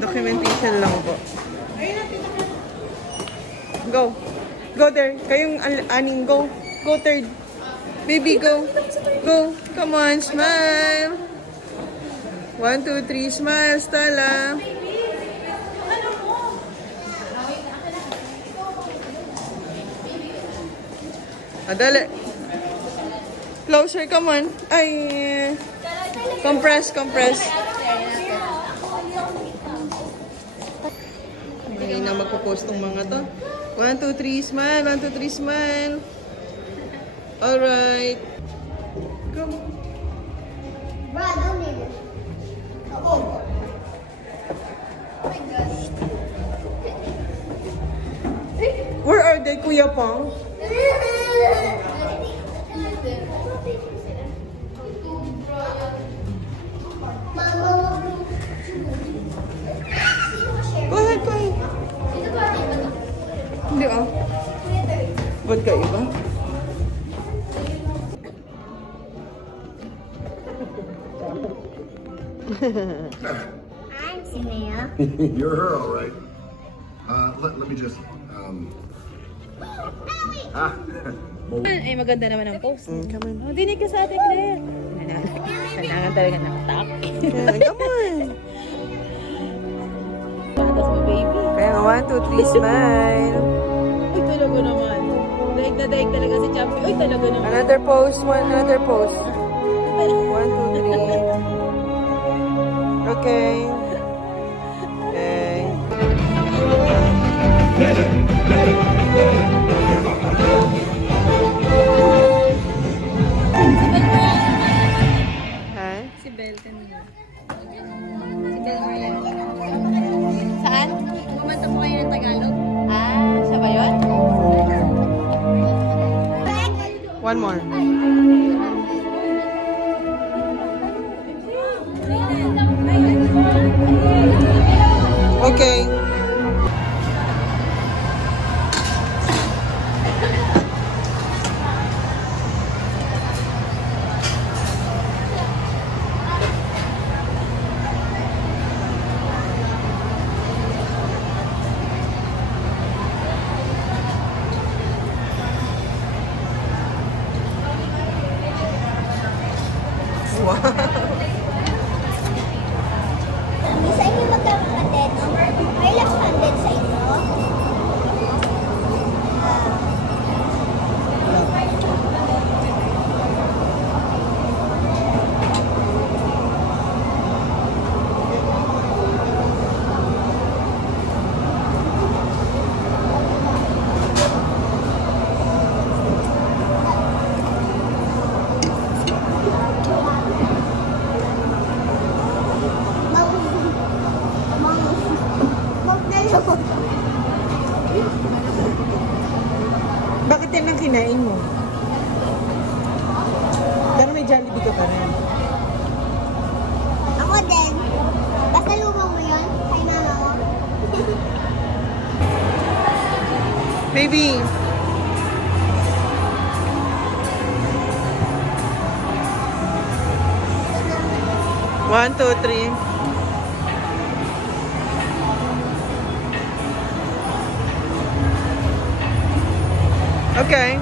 Documentation lang po. Go. Go there. Kayong aning go. Go third. Baby, go. Go. Come on, smile. 1, 2, 3, smile, Stella. Dali. Closer, come on. Ay. Compress, compress. Hindi na magpo-post tong mga to. 1, 2, 3, smile. 1, 2, 3, smile. Alright. Go. Bro, don't need it. Oh. Where are they, Kuya Pong? Go ahead, go ahead. Hindi ah. Ba't kayo ba? I'm Samaya. You're her, all right. Let me just, Ay, maganda naman ang post. Come on. Oh, dinig ka sa atin, Claire. Kailangan talaga nakatak. Come on. Patas mo, baby. Kaya nga, 1, 2, 3, smile. Uy, talaga naman. Daig na daig talaga si Champion. Uy, talaga naman. Another pose, another pose. 1, 2, 3. Okay. Okay. Ha? Si Bel kanina. Si Bel Marian. Saan? Kumanta mo kayo ng Tagalog. Ah, siya ba yun? One more. Okay. Wow. Sa inyo magkakapatid, may ilang kapatid sa inyo? Bakit yan ang kinain mo? Pero may Jollibee ka pa rin. Ako din. Basta luma mo yun, kay mama mo. Baby. One, two, three. Okay.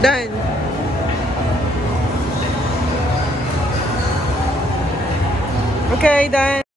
Done. Okay, done.